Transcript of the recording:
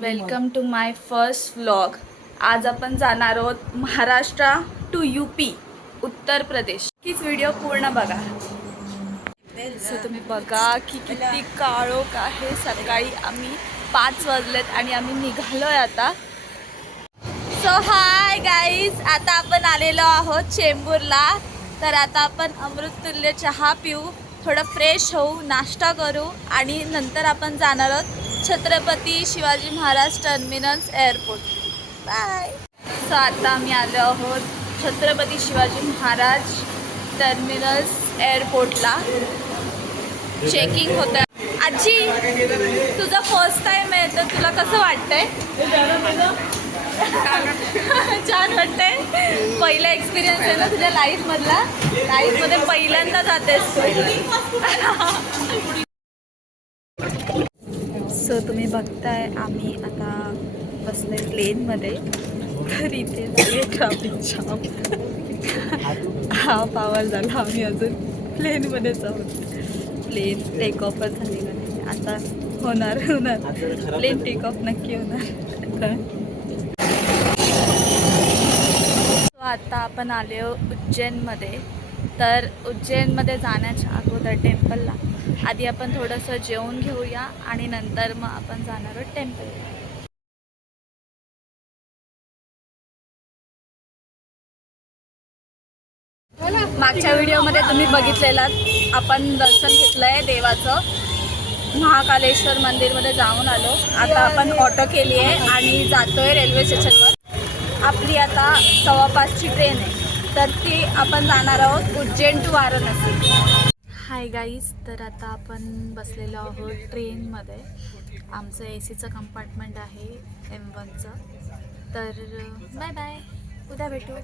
Welcome to my first vlog. आज आपण जाणार आहोत महाराष्ट्र टू यूपी उत्तर प्रदेश. हीच व्हिडिओ पूर्ण बघा. सो तुम्ही बघा की किती काळोख आहे. सकाळी आम्ही 5 वाजलेत आणि आम्ही निघालोय आता. सो हाय गाईज, आता आपण आलेलो आहोत चेंबूरला. तर आता आपण अमृततुल्य चहा पिऊ, थोडं फ्रेश होऊ, नाश्ता करू आणि नंतर आपण जाणार आहोत Chhatrapati Shivaji Maharaj terminus airport. Bye. So आता आम्ही आलो आहोत छत्रपती शिवाजी महाराज टर्मिनस एअरपोर्टला. चेकिंग होतं. आजी, तुझा फर्स्ट टाइम आहे तर तुला कसं वाटतंय? छान वाटतंय. पहिला एक्सपिरियन्स आहे ना तुझ्या लाईफमधला? लाईफमध्ये पहिल्यांदा जातेस तू. सो तुम्ही बघताय आम्ही आता बसलोय प्लेनमध्ये. तर इथे झाले ट्रॅफिक जाम. हाफ आवर झाला आम्ही अजून प्लेनमध्येच आहोत. प्लेन टेक ऑफच झालेला नाही. आता होणार प्लेन टेक ऑफ नक्की होणार. सो आता आपण आले उज्जैनमध्ये. तर उज्जैनमध्ये जाण्याच्या अगोदर टेम्पलला आधी आपण थोडंसं जेवून घेऊया आणि नंतर मग आपण जाणार आहोत टेम्पलला. मागच्या व्हिडिओमध्ये तुम्ही बघितलेलात आपण दर्शन घेतलंय देवाचं. महाकालेश्वर मंदिरमध्ये जाऊन आलो. आता आपण ऑटो केली आहे आणि जातोय रेल्वे स्टेशनवर. आपली आता 5:15ची ट्रेन आहे. तर ती आपण जाणार आहोत Ujjain to Varanasi. Hi guys, तर आता आपण बसलेलो आहोत ट्रेनमध्ये. आमचं ACचं कंपार्टमेंट आहे M1चं. तर बाय बाय, उद्या भेटू.